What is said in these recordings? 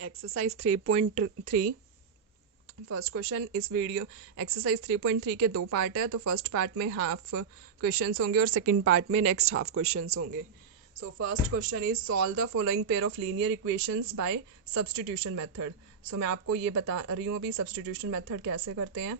Exercise 3.3 first question. इस video exercise 3.3 के दो पार्ट है, तो फर्स्ट पार्ट में हाफ क्वेश्चंस होंगे और सेकंड पार्ट में नेक्स्ट हाफ क्वेश्चंस होंगे। So first question is solve the following pair of linear equations by substitution method. So मैं आपको ये बता रही हूँ अभी सब्स्टिट्यूशन मेथड कैसे करते हैं।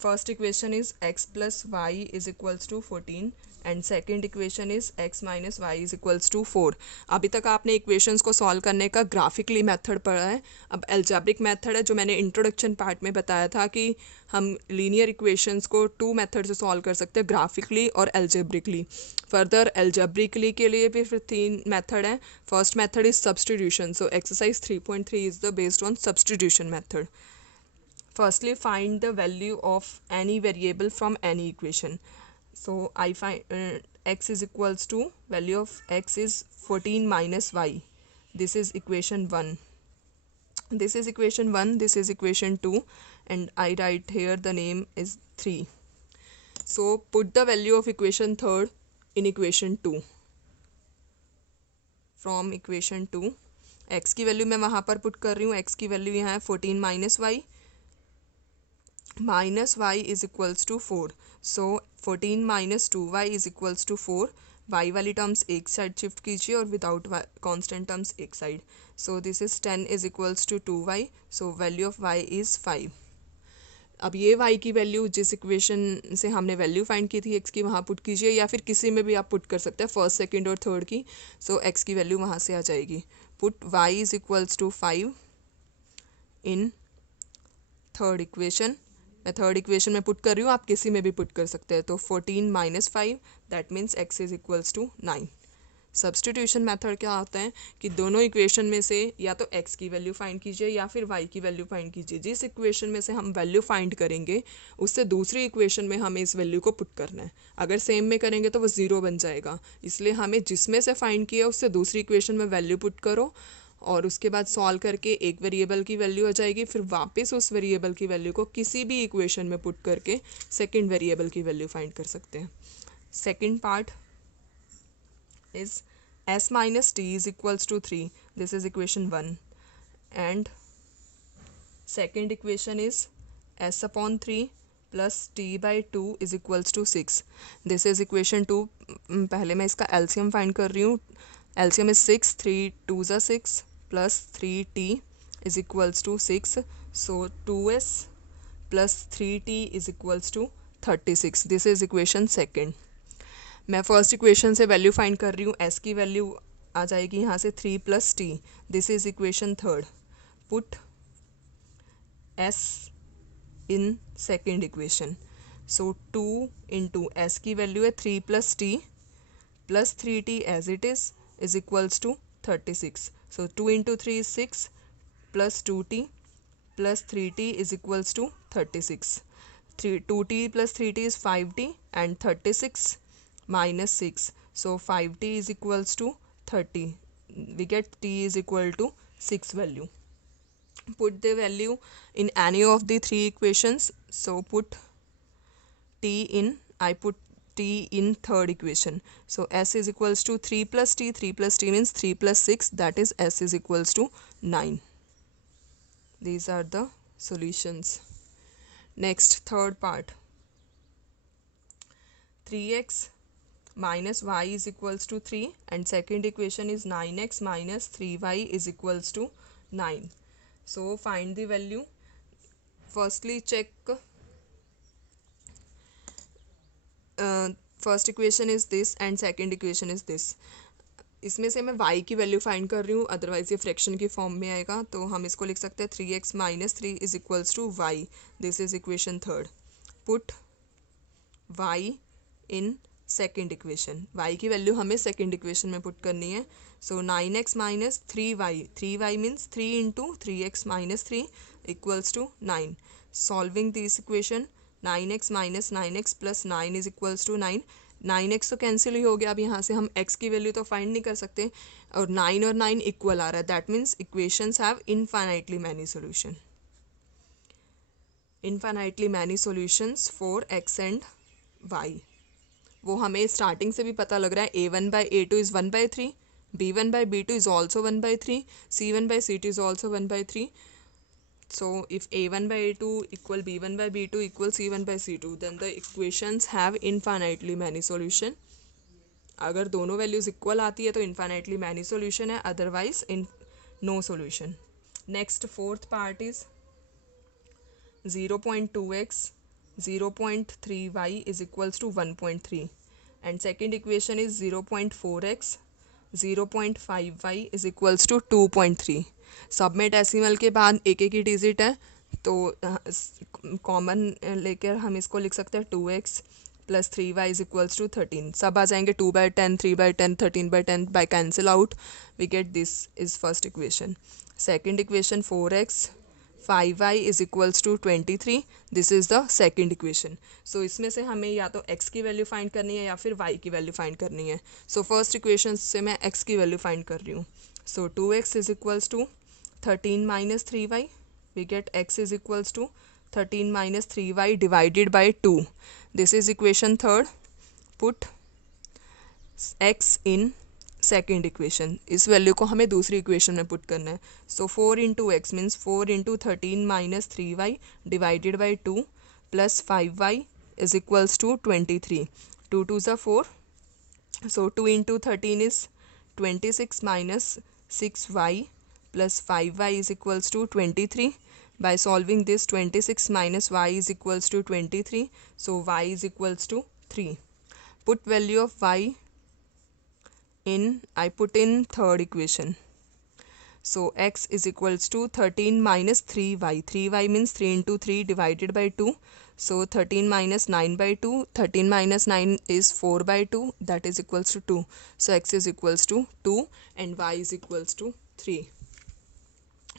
First equation is x plus y is equals to 14 and second equation is x minus y is equals to 4। अभी तक आपने इक्वेशंस को सॉल्व करने का ग्राफिकली मेथड पढ़ा है। अब एल्जेब्रिक मेथड है जो मैंने इंट्रोडक्शन पार्ट में बताया था कि हम लीनियर इक्वेशंस को टू मेथड से सॉल्व कर सकते हैं, ग्राफिकली और एल्जेब्रिकली। फर्दर एल्जेब्रिकली के लिए भी फिर तीन मेथड हैं। First method is substitution. So exercise 3.3 is the based on substitution method. Firstly, find the value of any variable from any equation. So I find x is equals to value of x is 14 minus y. This is equation 1. This is equation 1, this is equation 2, and I write here the name is 3. So put the value of equation 3rd in equation 2. From equation 2, x की value मैं वहाँ पर put कर रही हूँ। x की value यहाँ है 14 minus y, minus y is equals to 4. So 14 minus 2y is equals to 4. y वाली टर्म्स एक साइड शिफ्ट कीजिए और विदाउट कांस्टेंट टर्म्स एक साइड। So this is 10 is equals to 2y. So value of y is 5. अब ये y की value जिस इक्वेशन से हमने वैल्यू फाइंड की थी x की वहाँ पुट कीजिए, या फिर किसी में भी आप पुट कर सकते हैं, फर्स्ट सेकेंड और थर्ड की। सो x की वैल्यू वहाँ से आ जाएगी। Put y is equals to 5 in third equation. मैं थर्ड इक्वेशन में पुट कर रही हूँ, आप किसी में भी पुट कर सकते हैं। तो 14 minus 5 that means x is equals to 9। Substitution method क्या होता है कि दोनों इक्वेशन में से या तो x की वैल्यू फाइंड कीजिए या फिर y की वैल्यू फाइंड कीजिए। जिस इक्वेशन में से हम वैल्यू फाइंड करेंगे उससे दूसरी इक्वेशन में हमें इस वैल्यू को पुट करना है। अगर सेम में करेंगे तो वो ज़ीरो बन जाएगा, इसलिए हमें जिसमें से फाइंड किया उससे दूसरी इक्वेशन में वैल्यू पुट करो और उसके बाद सॉल्व करके एक वेरिएबल की वैल्यू आ जाएगी। फिर वापस उस वेरिएबल की वैल्यू को किसी भी इक्वेशन में पुट करके सेकंड वेरिएबल की वैल्यू फाइंड कर सकते हैं। Second part is s minus t is equals to 3. This is equation 1 and second equation is s upon 3 plus t by 2 is equals to 6. This is equation 2. पहले मैं इसका LCM find कर रही हूँ। LCM is 6, 3 2 ज़ा 6 plus 3t is equals to 6. So 2s plus 3t is equals to 36. This is equation second. मैं first equation से value find कर रही हूँ। s की वैल्यू आ जाएगी यहाँ से 3 plus t. This is equation third. Put s in second equation. So 2 into s की वैल्यू है 3 plus t plus 3t as it is equals to 36. So 2 into 3 is 6 plus 2t plus 3t is equals to 36. 2t plus 3t is 5t and 36 minus 6. So 5t is equals to 30. We get t is equal to 6 value. Put the value in any of the three equations. So put t in, I put t in third equation. So s is equals to 3 plus t. 3 plus t means 3 plus 6, that is s is equals to 9. These are the solutions. Next, third part. 3x minus y is equals to 3 and second equation is 9x minus 3y is equals to 9. So find the value. Firstly check first equation is this and second equation is this. इसमें से मैं y की value find कर रही हूँ, otherwise ये fraction की form में आएगा, तो हम इसको लिख सकते हैं 3x minus 3 is equals to y. This is equation third. Put y in second equation. y की वैल्यू हमें सेकेंड इक्वेशन में पुट करनी है। So 9x minus 3y, 3y means 3 into 3x minus 3 equals to 9. Solving this equation 9x minus 9x plus 9 is equals to 9. 9x तो cancel ही हो गया। अब यहाँ से हम x की वैल्यू तो फाइंड नहीं कर सकते और 9 और 9 इक्वल आ रहा है, that means equations have infinitely many solution. Infinitely many solutions for x and y. वो हमें स्टार्टिंग से भी पता लग रहा है a1 by a2 is 1/3 b1 by b2 is also 1 by 3, c1 by c2 is also 1 by 3. So if a1 by a2 equal b1 by b2 equal c1 by c2, then the equations have infinitely many solution. अगर दोनों values equal आती है तो infinitely many solution है, otherwise in no solution. Next fourth part is 0.2x 0.3y is equals to 1.3 and second equation is 0.4x 0.5y is equals to 2.3. सब में decimal के बाद एक एक ही डिजिट है तो कॉमन लेकर हम इसको लिख सकते हैं 2x plus 3y is equals to 13. सब आ जाएंगे 2/10 3/10 13/10 by cancel out we get this is first equation. Second equation 4x 5y is equals to 23. This is the second equation. So इसमें से हमें या तो x की वैल्यू फाइंड करनी है या फिर y की वैल्यू फाइंड करनी है. सो फर्स्ट इक्वेशन से मैं x की वैल्यू फाइंड कर रही हूँ. So 2x is equals to 13 minus 3y. We get x is equals to 13 minus 3y divided by 2. This is equation third. Put x in second equation. इस value को हमें दूसरी इक्वेशन में put करना है. So 4 into x means 4 into 13 minus 3y divided by 2 plus 5y is equals to 23. 2 2 ज़ा 4. So 2 into 13 is 26 minus 6y plus 5y is equals to 23. By solving this 26 minus y is equals to 23. So y is equals to 3. Put value of y in, I put in third equation. So x is equals to 13 minus 3y. 3y means 3 into 3 divided by 2. So 13 minus 9 by 2. 13 minus 9 is 4 by 2. That is equals to 2. So x is equals to 2 and y is equals to 3.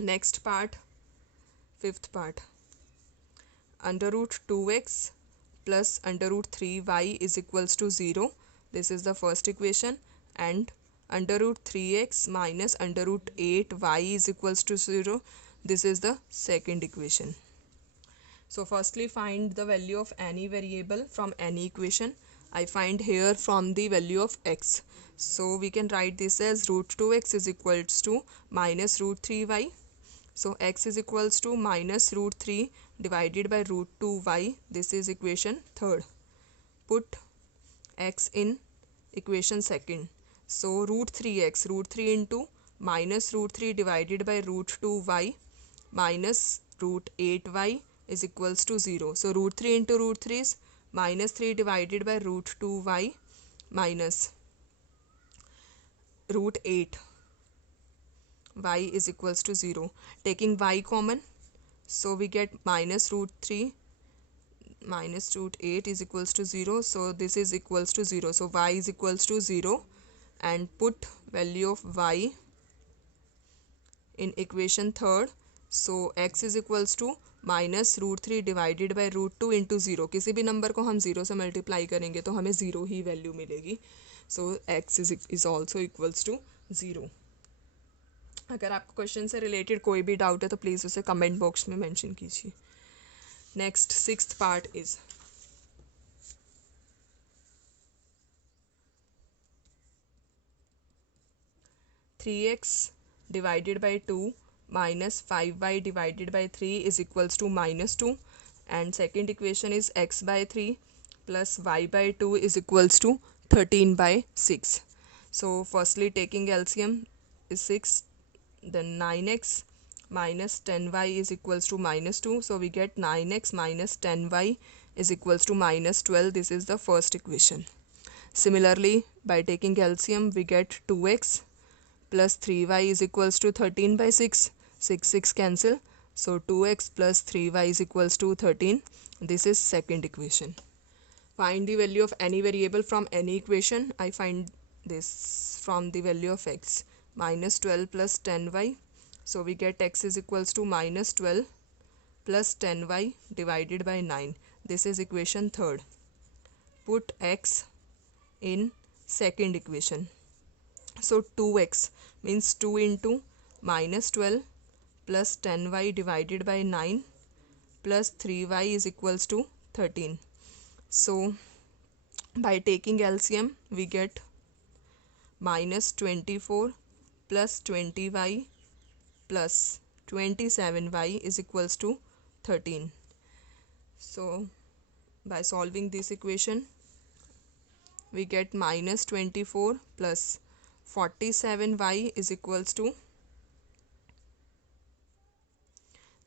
Next part, fifth part, under root 2x plus under root 3y is equals to 0. This is the first equation. And under root 3x minus under root 8y is equals to 0. This is the second equation. So firstly find the value of any variable from any equation. I find here from the value of x. So we can write this as root 2x is equals to minus root 3y. So x is equals to minus root 3 divided by root 2y. This is equation third. Put x in equation second. So root 3x, root 3 into minus root 3 divided by root 2y minus root 8y is equals to 0. So root 3 into root 3 is minus 3 divided by root 2y minus root 8. Y is equals to 0. Taking y common, so we get minus root 3 minus root 8 is equals to 0. So this is equals to 0. So y is equals to 0 and put value of y in equation third. So x is equals to minus root 3 divided by root 2 into 0. किसी भी number को हम 0 से multiply करेंगे तो हमें 0 ही value मिलेगी. So x is also equals to 0. अगर आपको क्वेश्चन से रिलेटेड कोई भी डाउट है तो प्लीज़ उसे कमेंट बॉक्स में मेंशन कीजिए. Next sixth part is 3x divided by 2 minus 5y divided by 3 is equals to minus 2. And second equation is x by 3 plus y by 2 is equals to 13 by 6. So firstly taking LCM is 6. Then 9x minus 10y is equals to minus 2. So we get 9x minus 10y is equals to minus 12. This is the first equation. Similarly, by taking LCM, we get 2x plus 3y is equals to 13 by 6. 6 cancel. So 2x plus 3y is equals to 13. This is second equation. Find the value of any variable from any equation. I find this from the value of x. Minus 12 plus 10y. So we get x is equals to minus 12 plus 10y divided by 9. This is equation third. Put x in second equation. So 2x means 2 into minus 12 plus 10y divided by 9 plus 3y is equals to 13. So by taking LCM we get -24 plus 20y plus 27y is equals to 13. So by solving this equation we get -24 plus 47y is equals to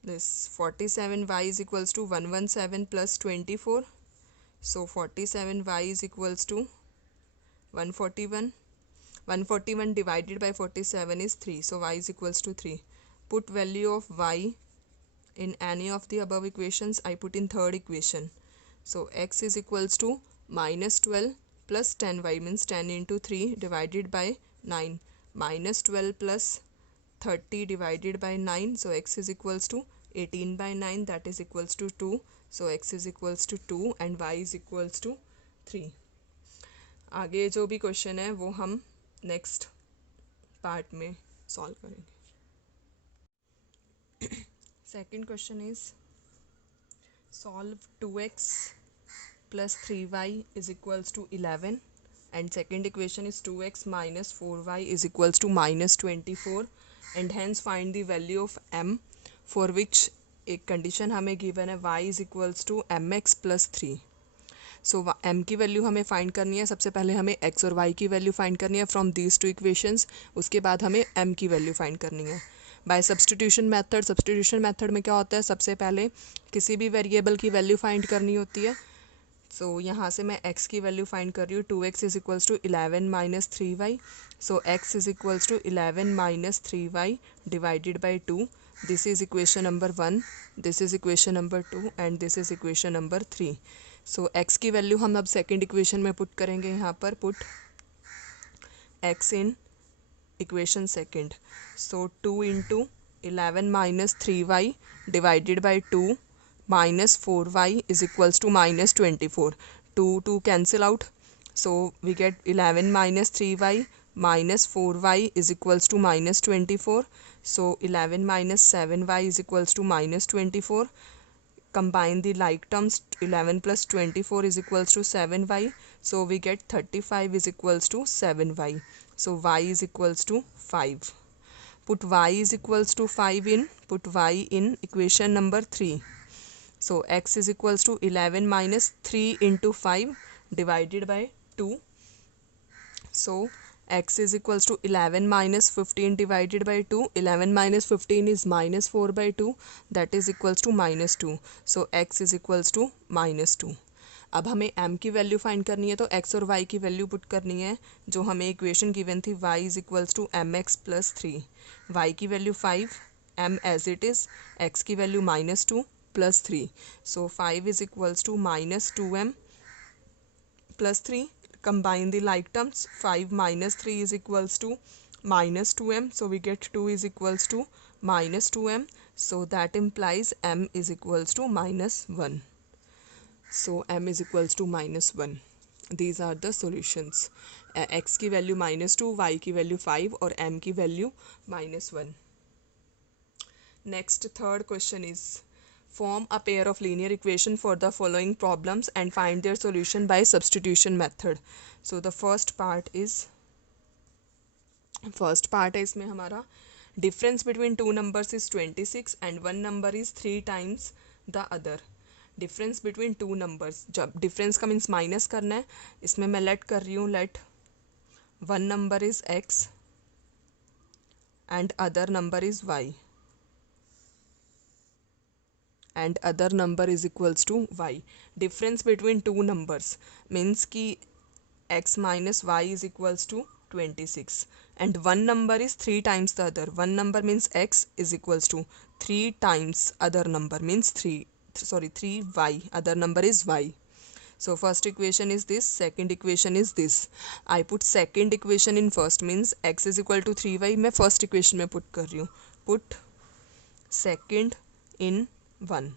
this 47y is equals to 117 plus 24. So 47y is equals to 141. 141 divided by 47 is 3. So y is equals to 3. Put value of y in any of the above equations. I put in third equation. So x is equals to -12 plus 10y means 10 into 3 divided by 9. -12 plus 30 divided by 9. So x is equals to 18 by 9, that is equals to 2. So x is equals to 2 and y is equals to 3. आगे जो भी question है वो हम next part में solve करेंगे. Second question is solve 2x plus 3y is equals to 11 and second equation is 2x minus 4y is equals to -24 and hence find the value of m for which एक condition हमें given है y is equals to mx plus 3. So m की value हमें find करनी है. सबसे पहले हमें x और y की वैल्यू फाइंड करनी है फ्रॉम दीज टू इक्वेशंस. उसके बाद हमें m की वैल्यू फाइंड करनी है by substitution method. Substitution method में क्या होता है, सबसे पहले किसी भी वेरिएबल की वैल्यू फाइंड करनी होती है. सो यहाँ से मैं x की वैल्यू फाइंड कर रही हूँ. 2x is equals to 11 minus 3y. So x is equals to 11 minus 3y divided by 2. This is equation number 1, this is equation number 2 and this is equation number 3. So x की value हम अब second equation में put करेंगे. यहाँ पर put x in equation second. So 2 into 11 minus 3y divided by 2 minus 4y is equals to -24. 2 cancel out. So we get 11 minus 3y minus 4y is equals to -24. So 11 minus 7y is equals to -24. Combine the like terms. 11 plus 24 is equals to 7y. So we get 35 is equals to 7y. So y is equals to 5. Put y is equals to 5 in. Put y in equation number 3. So x is equals to 11 minus 3 into 5 divided by 2. So x is equals to 11 minus 15 divided by 2. 11 minus 15 is minus 4 by 2, that is equals to -2. So x is equals to -2. अब हमें m की value find करनी है तो x और y की value put करनी है. जो हमें इक्वेशन गिवन थी y is equals to mx plus 3. y की value 5, m as it is, x की value -2 plus 3. So 5 is equals to -2m plus 3. Combine the like terms. 5 minus 3 is equals to -2m. So we get 2 is equals to -2m. So that implies m is equals to -1. So m is equals to -1. These are the solutions. X की value -2, y की value 5 और m की value -1. Next third question is form a pair of linear equation for the following problems and find their solution by substitution method. So the first part है इसमें हमारा difference between two numbers is 26 and one number is 3 times the other. difference between two numbers, जब difference का means minus करना है, इसमें मैं let कर रही हूँ, let one number is x and other number is y and other number is equals to y. difference between two numbers means कि x minus y is equals to 26 and one number is 3 times the other. one number means x is equals to 3 times other number means 3y, other number is y. So first equation is this, second equation is this. I put second equation in first means x is equal to 3y. मैं first equation में put कर रही हूँ. put second in 1.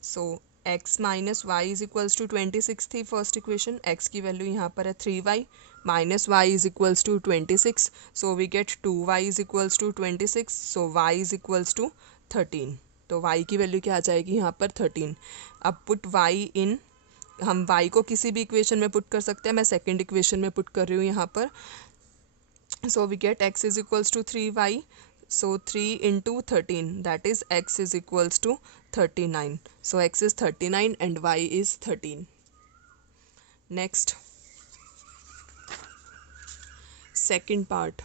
So x minus y is equals to 26 थी first equation. x की value यहाँ पर है 3y minus y is equals to 26. So we get 2y is equals to 26. So y is equals to 13. तो y की value क्या आ जाएगी यहाँ पर 13. अब पुट y इन, हम y को किसी भी इक्वेशन में पुट कर सकते हैं. मैं सेकेंड इक्वेशन में पुट कर रही हूँ यहाँ पर. So we get x is equals to 3y. So 3 into 13, that is x is equals to 39. So x is 39 and y is 13. Next, second part.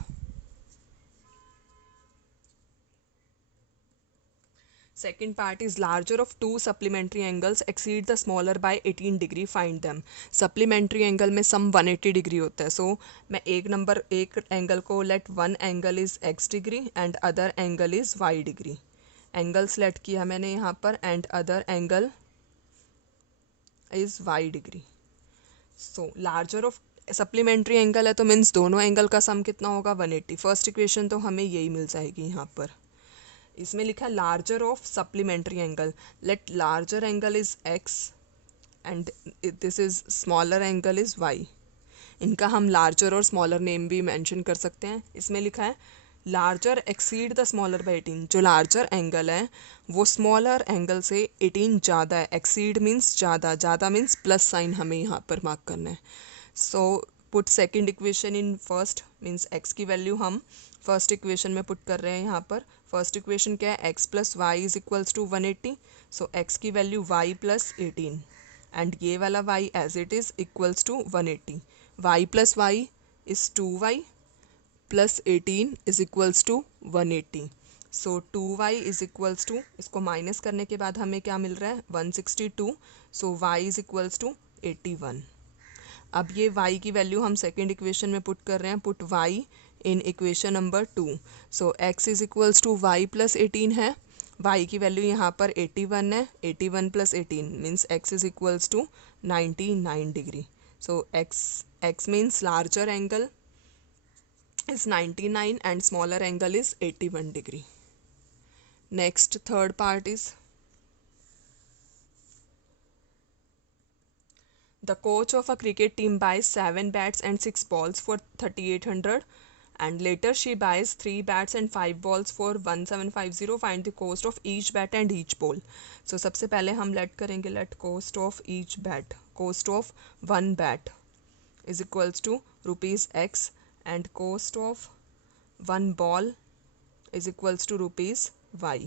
Second part is larger of two supplementary angles exceed the smaller by 18 degree, find them. Supplementary angle में सम 180 degree होता है. So मैं एक angle को let one angle is x degree and other angle is y degree. Angle select किया मैंने यहाँ पर and other angle is y degree. So larger of supplementary angle है तो मीन्स दोनों एंगल का सम कितना होगा 180. फर्स्ट इक्वेशन तो हमें यही मिल जाएगी यहाँ पर. इसमें लिखा larger of supplementary angle. Let larger angle is x and this is smaller angle is y. इनका हम लार्जर और स्मॉलर नेम भी मेंशन कर सकते हैं. इसमें लिखा है larger exceed the smaller by 18. जो लार्जर एंगल है वो स्मॉलर एंगल से 18 ज़्यादा है. एक्सीड मीन्स ज़्यादा, ज़्यादा मीन्स प्लस साइन हमें यहाँ पर मार्क करना है. So put second equation in first, means x की वैल्यू हम फर्स्ट इक्वेशन में पुट कर रहे हैं यहाँ पर. फर्स्ट इक्वेशन क्या है, x plus y is equals to 180. So x की वैल्यू y प्लस 18 एंड ये वाला y as it is equals to 180. y plus y is 2y plus 18 is equals to 180. So 2y is equals to, इसको minus करने के बाद हमें क्या मिल रहा है 162. So y is equals to 81. अब ये y की वैल्यू हम सेकेंड इक्वेशन में पुट कर रहे हैं. Put y in equation number 2. So x is equals to y plus 18 है. y की वैल्यू यहाँ पर 81 है. 81 plus 18 means x is equals to 99 degree. So x means larger angle is 99 and smaller angle is 81 degree. Next, third part is the coach of a cricket team buys 7 bats and 6 balls for 3800 and later she buys 3 bats and 5 balls for 1750. Find the cost of each bat and each ball. So सबसे पहले हम let करेंगे let cost of each bat. Cost of one bat is equals to rupees x and cost of one ball is equals to rupees y.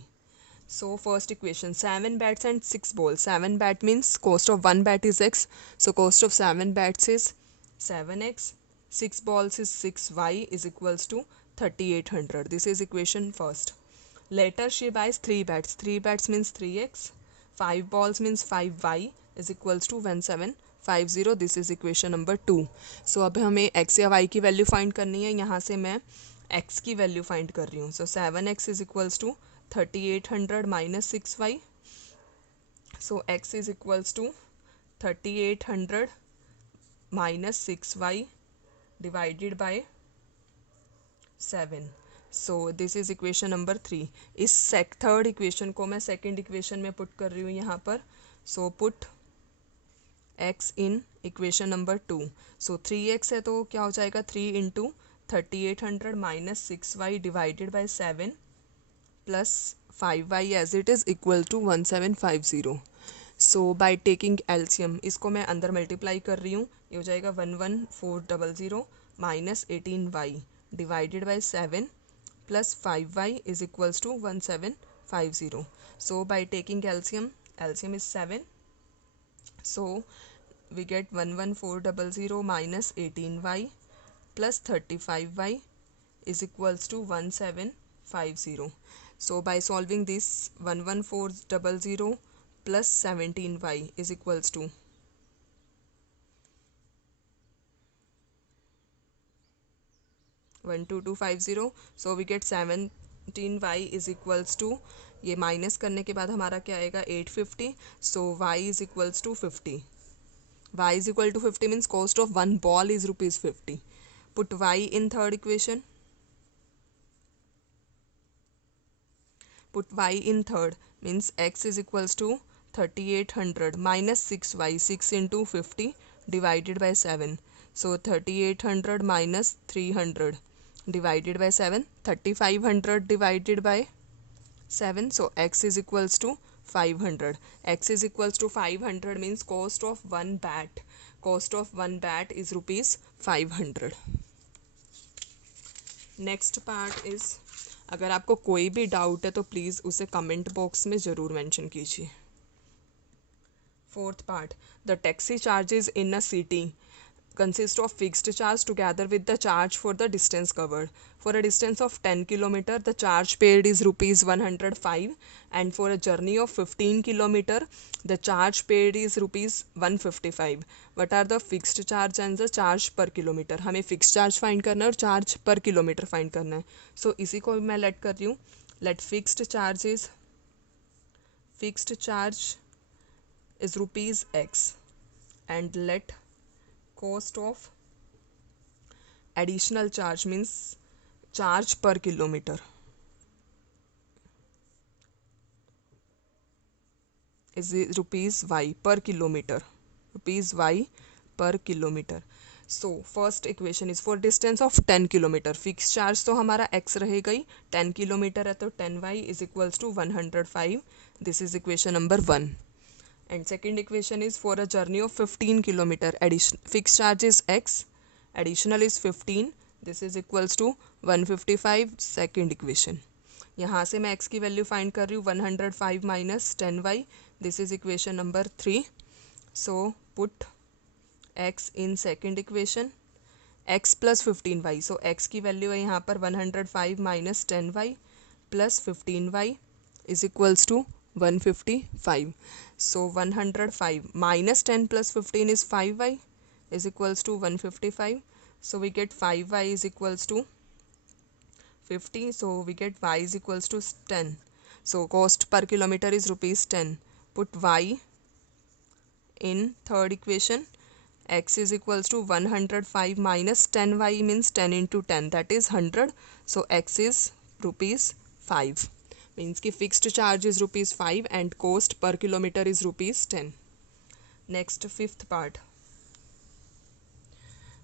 So first equation 7 bats and 6 balls. 7 bat means cost of one bat is x. So cost of 7 bats is 7x. 6 balls is 6y is equals to 3800. This is equation first. Later she buys 3 bats. 3 bats means 3x. 5 balls means 5y is equals to 1750. This is equation number 2. So अब हमें x या y की value find करनी है. यहाँ से मैं x की वैल्यू फाइंड कर रही हूँ. So 7x is equals to 3800 minus 6y. So x is equals to 3800 minus 6y divided by 7. So this is equation number 3. इस थर्ड इक्वेशन को मैं सेकेंड इक्वेशन में पुट कर रही हूँ यहाँ पर. So put x in equation number 2. So 3x है तो क्या हो जाएगा 3 into 3800 minus 6y divided by 7 plus 5y as it is equal to 1750. So by taking LCM, इसको मैं अंदर मल्टीप्लाई कर रही हूँ. ये हो जाएगा 11400 minus 18y divided by 7 plus 5y is equals to 1750. So by taking LCM is 7. So we get 11400 minus 18y plus 35y is equals to 1750. So by solving this 11400 plus 17y is equals to 12250. So we get 17y is equals to, ये minus करने के बाद हमारा क्या आएगा 850. So y is equals to 50. y is equal to 50 means cost of one ball is rupees 50. Put y in third equation. Put y in third means x is equals to 3800 minus 6y, 6 into 50 divided by 7. So 3800 minus 300 divided by 7, 3500 divided by 7. So x is equals to 500. X is equals to 500 means cost of one bat. Cost of one bat is rupees 500. Next part is, अगर आपको कोई भी doubt है तो please उसे comment box में ज़रूर mention कीजिए. Fourth part, the taxi charges in a city consist of fixed charge together with the charge for the distance covered. For a distance of 10 km, the charge paid is rupees 105, and for a journey of 15 km, the charge paid is rupees 155. What are the fixed charge and the charge per kilometer? हमें fixed charge find करना है और charge per kilometer find करना है. So इसी को मैं let कर रही हूँ. Let fixed charge is rupees x, and let cost of additional charge means charge per kilometer is rupees y per kilometer, rupees y per kilometer. So first equation is for distance of 10 kilometer, fixed charge तो हमारा x रहेगा ही, 10 kilometer है तो 10y is equals to 105. This is equation number 1. And second equation is for a journey of 15 kilometer, addition fixed charge is x, additional is 15, this is equals to 155. Second equation, यहाँ से मैं x की value find कर रही हूँ 105 minus 10y. This is equation number 3. So put x in second equation, x plus 15y. So x की value है यहाँ पर 105 minus 10y plus 15y is equals to 155. So 105 minus 10 plus 15 is 5y is equals to 155. So we get 5y is equals to 50. So we get y is equals to 10. So cost per kilometer is rupees 10. Put y in third equation. X is equals to 105 minus 10y means 10 into 10, that is 100. So x is rupees 5. Means कि fixed charge is rupees 5 and cost per kilometer is rupees 10. Next, fifth part.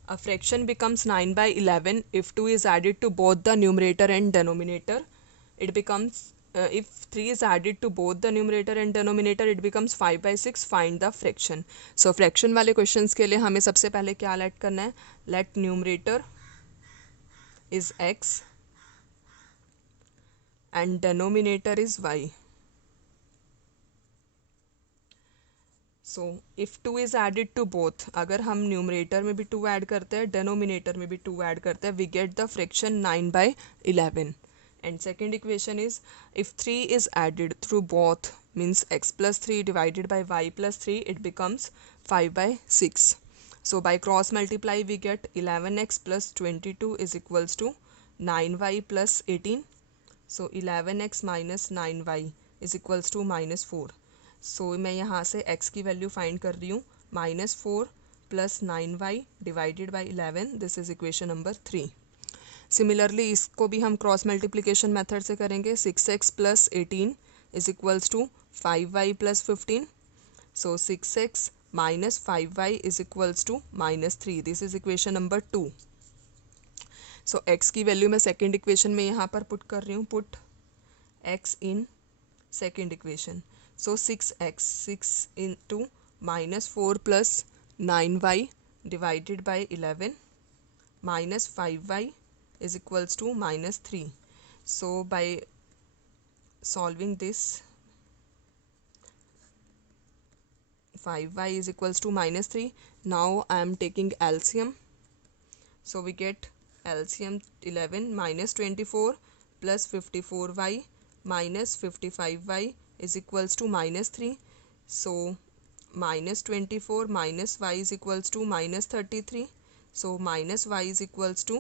A fraction becomes 9 by 11 if 2 is added to both the numerator and denominator. It becomes if 3 is added to both the numerator and denominator, it becomes 5 by 6. Find the fraction. So fraction वाले questions के लिए हमें सबसे पहले क्या let करना है? Let numerator is x and denominator is y. So if 2 is added to both, अगर हम न्यूमरेटर में भी 2 ऐड करते हैं, डेनोमिनेटर में भी 2 ऐड करते हैं, we get the fraction 9 by 11. And second equation is if 3 is added through both means x plus 3 divided by y plus 3, it becomes 5 by 6. So by cross multiply we get 11x plus 22 is equals to 9y plus 18. So 11x minus 9y is equals to minus 4. So मैं यहाँ से x की value find कर रही हूँ, -4 plus 9y divided by 11. This is equation number 3. Similarly इसको भी हम क्रॉस मल्टीप्लिकेशन मेथड से करेंगे. 6x plus 18 is equals to 5y plus 15. So 6x minus 5y is equals to -3. This is equation number 2. So x की value मैं second equation में यहाँ पर पुट कर रही हूँ. Put x in second equation. So 6x, 6 into -4 plus 9y divided by 11 minus 5y is equals to -3. So by solving this, 5y is equals to -3. Now I am taking LCM. So we get LCM 11 minus 24 plus 54y minus 55y is equals to -3. So minus 24 minus y is equals to minus 33. So minus y is equals to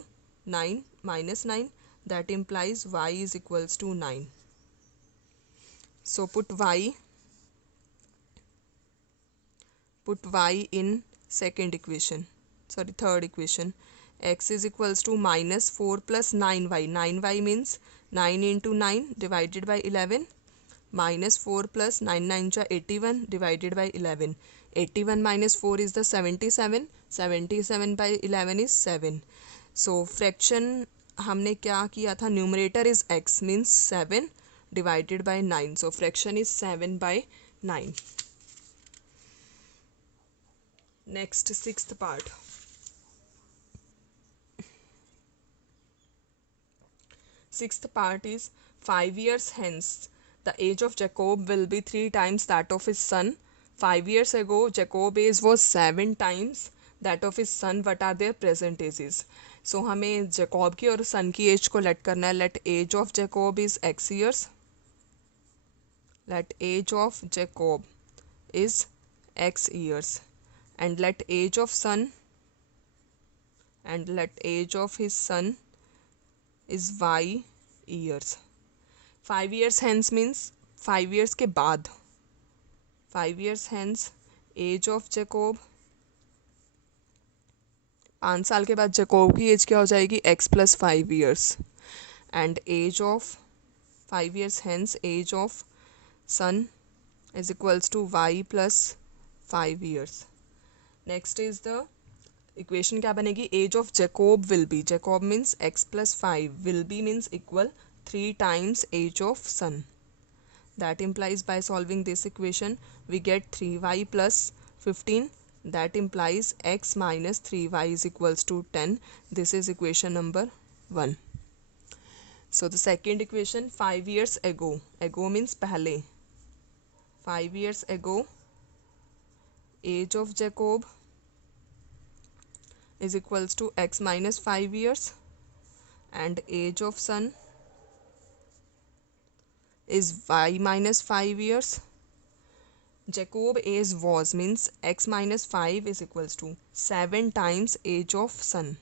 9 minus 9. That implies y is equals to 9. So put y in second equation. Sorry, third equation. X is equals to -4 plus 9y. 9y means 9 into 9 divided by 11. -4 plus 9 9 जा 81 divided by 11. 81 minus 4 is the 77. 77 by 11 is 7. So fraction हमने क्या किया था? Numerator is x means 7 divided by 9. So fraction is 7 by 9. Next, sixth part. Sixth part is 5 years hence the age of Jacob will be 3 times that of his son. 5 years ago Jacob age was 7 times that of his son. What are their present ages? So हमें Jacob की और son की age को let करना है. Let age of Jacob is x years. Let age of Jacob is x years, and let age of son, and let age of his son is y years. 5 years hence means 5 years के बाद. 5 years hence age of Jacob, 5 साल के बाद Jacob की as क्या हो जाएगी? x plus 5 years. And age of 5 years hence age of son is equals to y plus 5 years. Next is the equation क्या बनेगी? Age of Jacob will be, Jacob means x plus 5, will be means equal 3 times age of son. That implies by solving this equation we get 3y plus 15. That implies x minus 3y is equals to 10. This is equation number 1. So the second equation, 5 years ago, ago means पहले. 5 years ago age of Jacob is equals to x minus 5 years, and age of son is y minus 5 years. Jacob age was means x minus 5 is equals to 7 times age of son.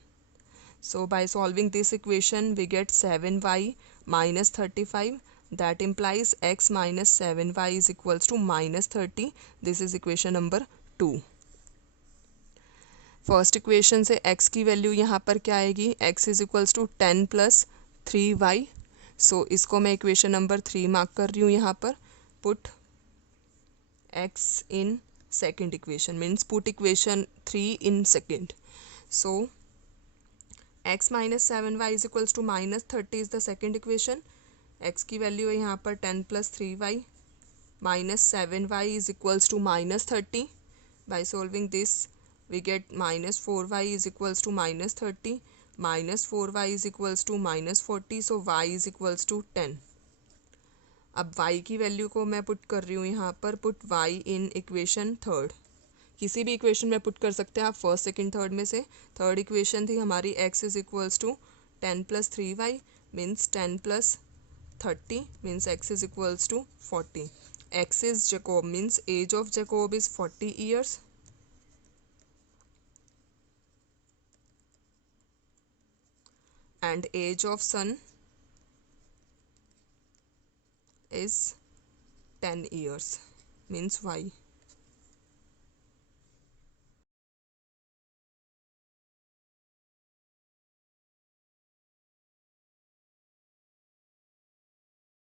So by solving this equation we get 7y minus 35. That implies x minus 7y is equals to minus 30. This is equation number 2. First equation से x की value यहाँ पर क्या आएगी? x is equals to 10 plus 3y. So इसको मैं equation number 3 mark कर रही हूँ यहाँ पर. Put x in second equation means put equation 3 in second. So x minus 7y is equals to minus 30 is the second equation. x की value है यहाँ पर 10 plus 3y minus 7y is equals to minus 30. By solving this we get minus 4y is equals to minus 30, minus 4y is equals to minus 40, so y is equals to 10. अब y की value को मैं put कर रही हूँ यहाँ पर. Put y in equation third. किसी भी इक्वेशन में पुट कर सकते हैं आप, फर्स्ट सेकंड थर्ड में से. थर्ड इक्वेशन थी हमारी x is equals to 10 plus 3y means 10 plus 30 means x is equals to 40. x is Jacob means age of Jacob is 40 years. And age of son is 10 years means y.